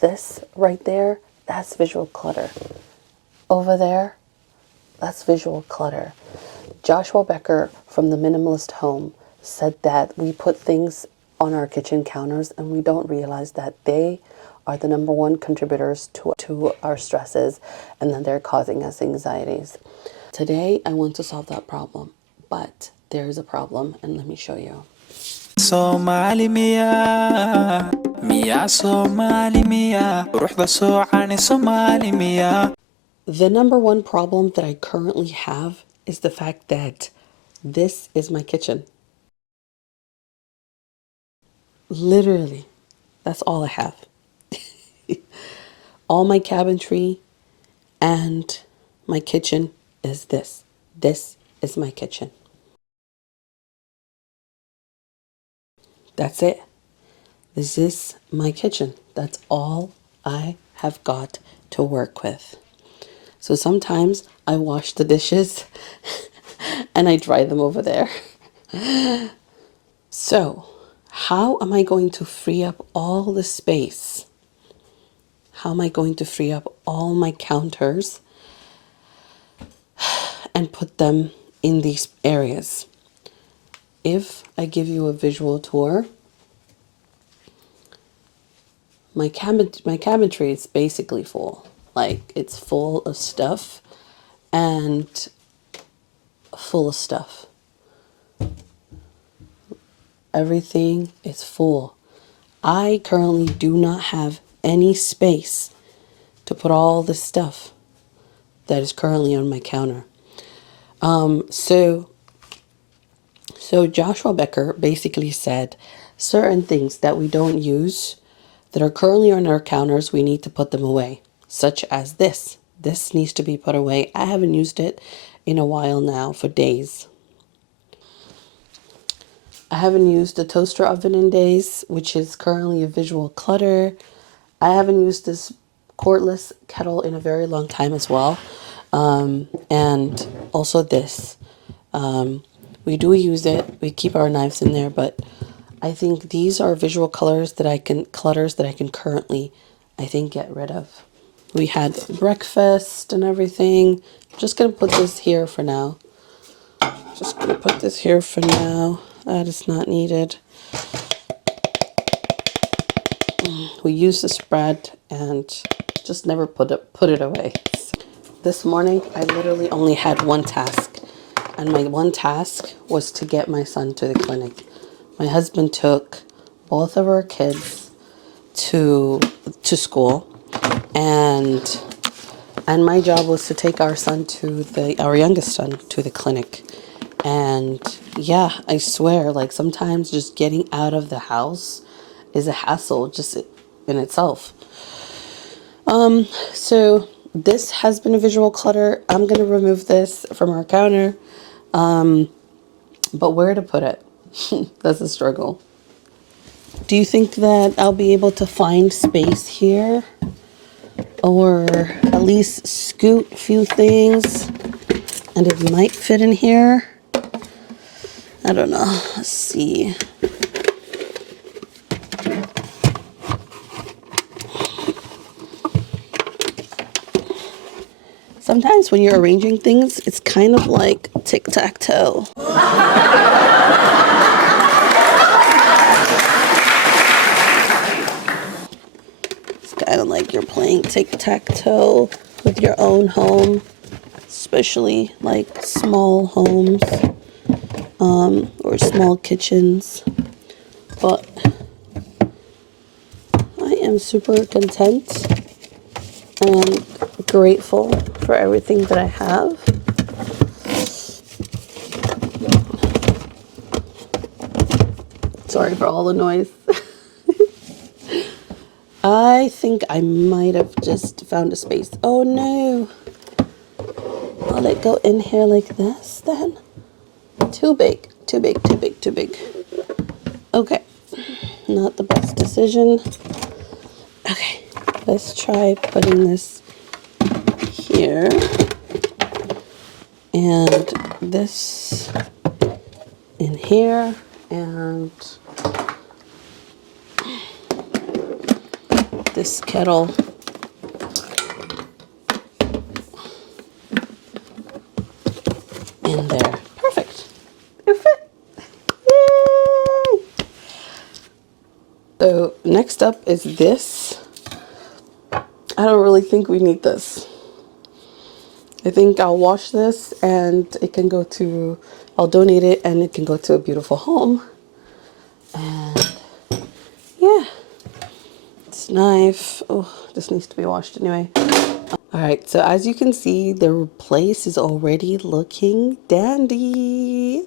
This right there, that's visual clutter. Over there, that's visual clutter. Joshua Becker from the Minimalist Home said that we put things on our kitchen counters and we don't realize that they are the number one contributors to our stresses, and then they're causing us anxieties. Today, I want to solve that problem, but there is a problem, and let me show you. Somali miya miya Somali miya ruuxda soocani Somali miya. The number one problem that I currently have is the fact that this is my kitchen. Literally, that's all I have. All my cabinetry and my kitchen is this. This is my kitchen. That's it. This is my kitchen. That's all I have got to work with. So sometimes I wash the dishes and I dry them over there. So, how am I going to free up all the space? How am I going to free up all my counters and put them in these areas? If I give you a visual tour, my cabinetry is basically full. Like, it's full of stuff and full of stuff. Everything is full. I currently do not have any space to put all the stuff that is currently on my counter. So Joshua Becker basically said certain things that we don't use that are currently on our counters, we need to put them away, such as this. This needs to be put away. I haven't used it in a while now, for days. I haven't used the toaster oven in days, which is currently a visual clutter. I haven't used this cordless kettle in a very long time as well. And also this. We do use it. We keep our knives in there, but I think these are visual clutters that I can currently, I think, get rid of. We had breakfast and everything. I'm just going to put this here for now. That is not needed. We use the spread and just never put it away. So this morning, I literally only had one task. And my one task was to get my son to the clinic. My husband took both of our kids to school, and my job was to take our youngest son to the clinic. And yeah, I swear, like, sometimes just getting out of the house is a hassle just in itself. So this has been a visual clutter. I'm going to remove this from our counter. But where to put it? That's a struggle. Do you think that I'll be able to find space here? Or at least scoot a few things and it might fit in here? I don't know. Let's see. Sometimes when you're arranging things, it's kind of like tic-tac-toe. It's kind of like you're playing tic-tac-toe with your own home, especially like small homes, or small kitchens. But I am super content and grateful for everything that I have. Sorry for all the noise. I think I might have just found a space. Oh no. Will it go in here like this then? Too big. Okay. Not the best decision. Okay. Let's try putting this here. And this in here. And this kettle in there. Perfect. Perfect. Yay! So next up is this. I don't really think we need this. I think I'll wash this and it can go to, I'll donate it and it can go to a beautiful home. And yeah, this knife, oh, this needs to be washed anyway. All right, so as you can see, the place is already looking dandy.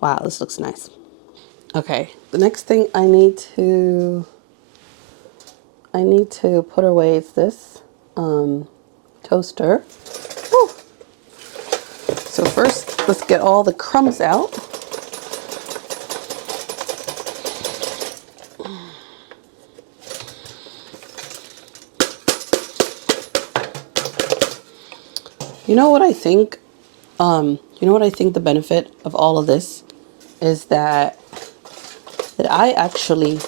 Wow, this looks nice. Okay, the next thing I need to put away is this toaster. Woo. So first, let's get all the crumbs out. You know what I think? The benefit of all of this is that I actually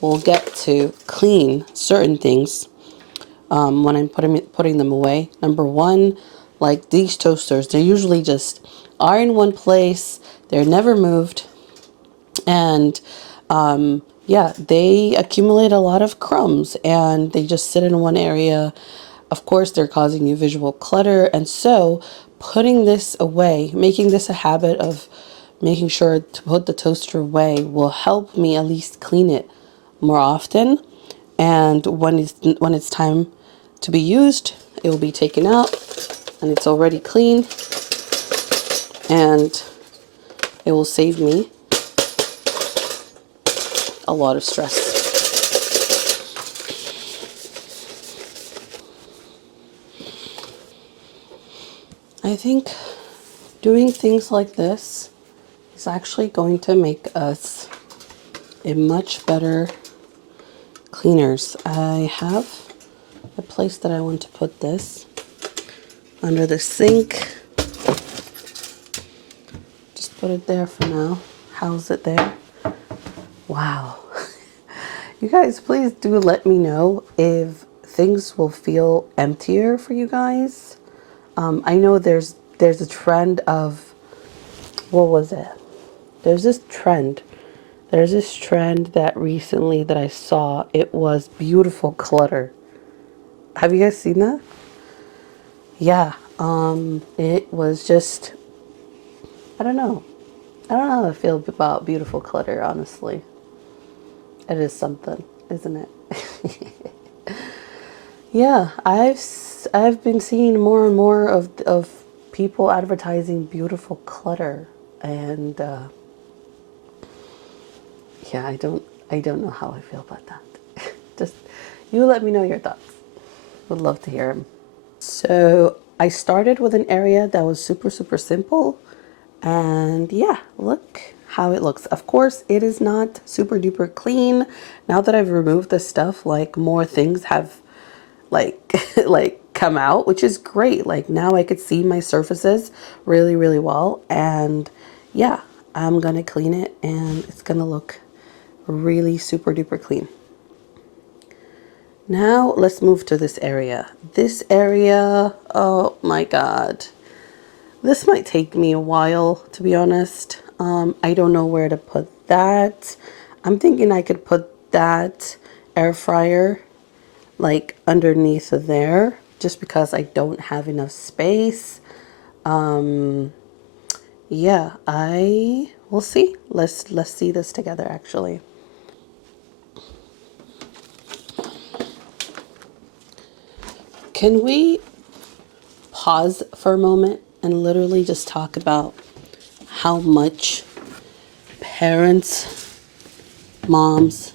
will get to clean certain things when I'm putting them away. Number one, like these toasters, they usually just are in one place. They're never moved. And yeah, they accumulate a lot of crumbs and they just sit in one area. Of course, they're causing you visual clutter. And so putting this away, making this a habit of making sure to put the toaster away will help me at least clean it more often. And when it's time to be used, it will be taken out and it's already clean, and it will save me a lot of stress. I think doing things like this is actually going to make us a much better cleaners. I have a place that I want to put this under the sink. Just put it there for now. House it there. Wow. You guys, please do let me know if things will feel emptier for you guys. I know there's a trend of, what was it? There's this trend that recently that I saw. It was beautiful clutter. Have you guys seen that? Yeah. It was just, I don't know how I feel about beautiful clutter, honestly. It is something, isn't it? Yeah, I've been seeing more and more of people advertising beautiful clutter, and yeah, I don't know how I feel about that. Just you let me know your thoughts. Would love to hear them. So I started with an area that was super simple, and yeah, look how it looks. Of course, it is not super duper clean. Now that I've removed the stuff, like more things have like like come out, which is great. Like now I could see my surfaces really well, and yeah, I'm gonna clean it and it's gonna look really super duper clean. Now let's move to this area. This area, oh my god, this might take me a while, to be honest. I don't know where to put that. I'm thinking I could put that air fryer like underneath of there, just because I don't have enough space. Yeah, we'll see. Let's see this together actually. Can we pause for a moment and literally just talk about how much parents, moms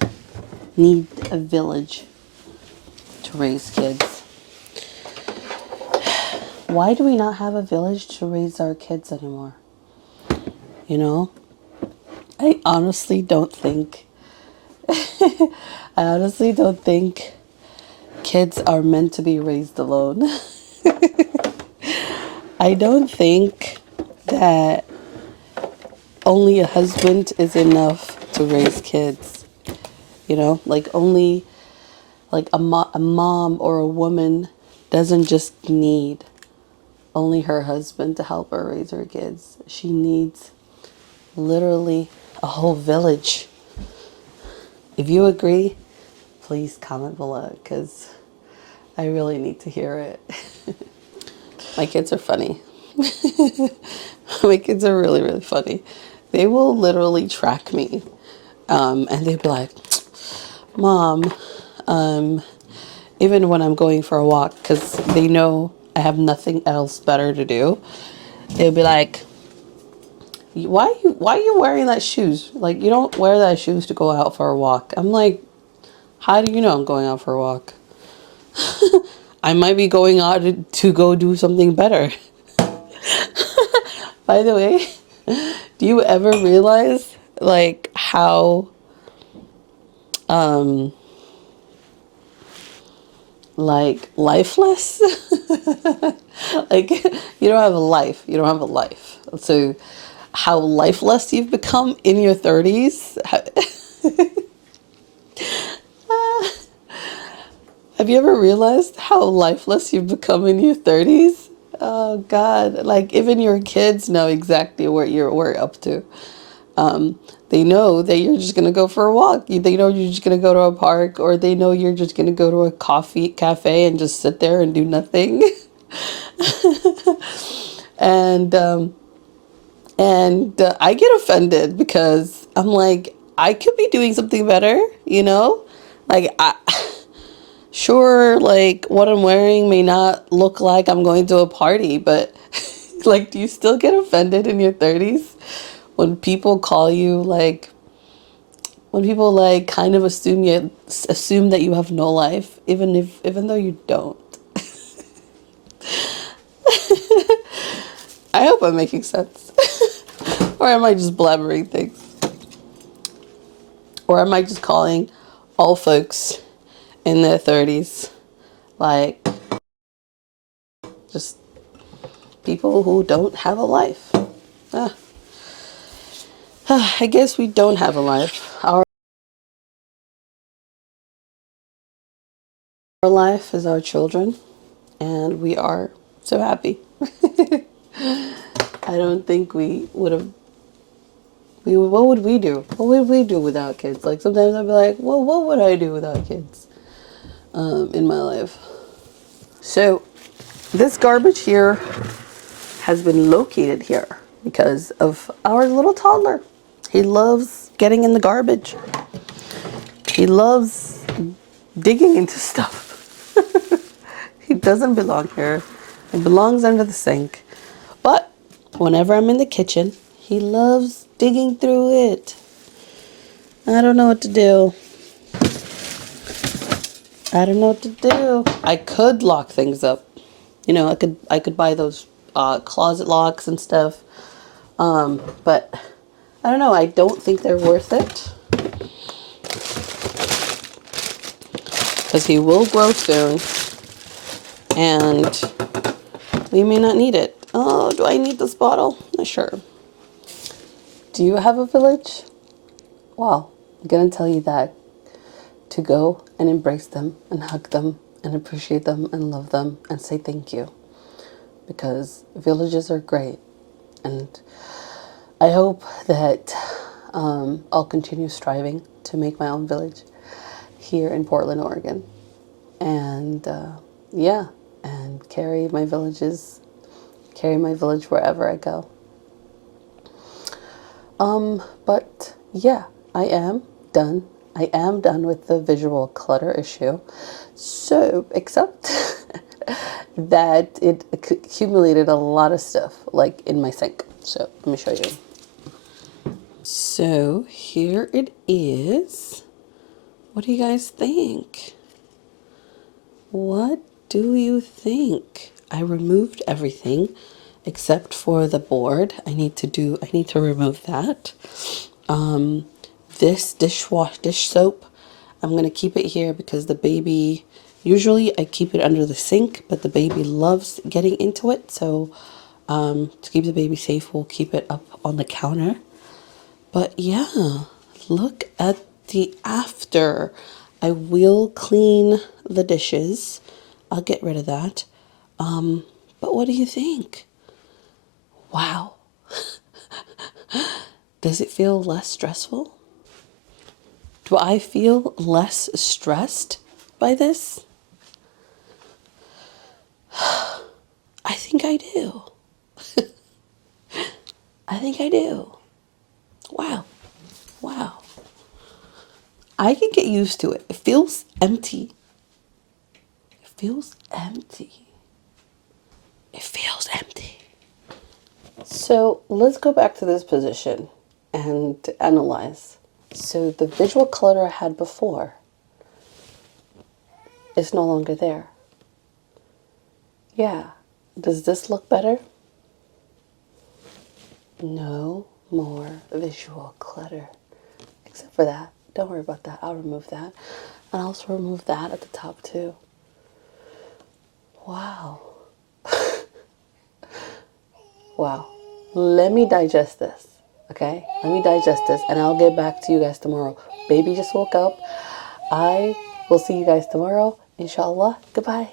need a village to raise kids? Why do we not have a village to raise our kids anymore? You know, I honestly don't think kids are meant to be raised alone. I don't think that only a husband is enough to raise kids. You know, like only Like a mom or a woman doesn't just need only her husband to help her raise her kids. She needs literally a whole village. If you agree, please comment below because I really need to hear it. My kids are funny. My kids are really, really funny. They will literally track me. And they'd be like, Mom, even when I'm going for a walk, because they know I have nothing else better to do, they'll be like, why are you wearing that shoes? Like, you don't wear that shoes to go out for a walk. I'm like, how do you know I'm going out for a walk? I might be going out to go do something better. By the way, do you ever realize like how like lifeless like you don't have a life, you don't have a life, so how lifeless you've become in your 30s. Have you ever realized how lifeless you've become in your 30s? Oh God, like even your kids know exactly what we're up to. They know that you're just gonna go for a walk. They know you're just gonna go to a park, or they know you're just gonna go to a cafe and just sit there and do nothing. and I get offended because I'm like, I could be doing something better, you know? Like sure, like what I'm wearing may not look like I'm going to a party, but like, do you still get offended in your 30s when people call you like, when people like kind of assume that you have no life, even though you don't? I hope I'm making sense. Or am I just blabbering things? Or am I just calling all folks in their 30s like just people who don't have a life? Ah, I guess we don't have a life. Our life is our children, and we are so happy. I don't think we would have. What would we do? What would we do without kids? Like sometimes I'd be like, well, what would I do without kids in my life? So this garbage here has been located here because of our little toddler. He loves getting in the garbage. He loves digging into stuff. He doesn't belong here. He belongs under the sink. But whenever I'm in the kitchen, he loves digging through it. I don't know what to do. I don't know what to do. I could lock things up. You know, I could buy those closet locks and stuff. But I don't know. I don't think they're worth it. Because he will grow soon. And we may not need it. Oh, do I need this bottle? Not sure. Do you have a village? Well, I'm going to tell you that to go and embrace them and hug them and appreciate them and love them and say thank you. Because villages are great. And I hope that I'll continue striving to make my own village here in Portland, Oregon. And yeah, and carry my village wherever I go. But yeah, I am done. I am done with the visual clutter issue. So, except that it accumulated a lot of stuff, like in my sink. So, let me show you. So, here it is. What do you guys think? What do you think? I removed everything except for the board. I need to remove that. This dish soap, I'm going to keep it here because the baby, usually I keep it under the sink, but the baby loves getting into it. So to keep the baby safe, we'll keep it up on the counter. But yeah, look at the after. I will clean the dishes. I'll get rid of that. But what do you think? Wow. Does it feel less stressful? Do I feel less stressed by this? I think I do. I think I do. Wow. Wow. I can get used to it. It feels empty. It feels empty. It feels empty. So let's go back to this position and analyze. So the visual clutter I had before is no longer there. Yeah. Does this look better? No more visual clutter. Except for that. Don't worry about that. I'll remove that. And I'll also remove that at the top too. Wow. Wow. Let me digest this. Okay? Let me digest this and I'll get back to you guys tomorrow. Baby just woke up. I will see you guys tomorrow. Inshallah. Goodbye.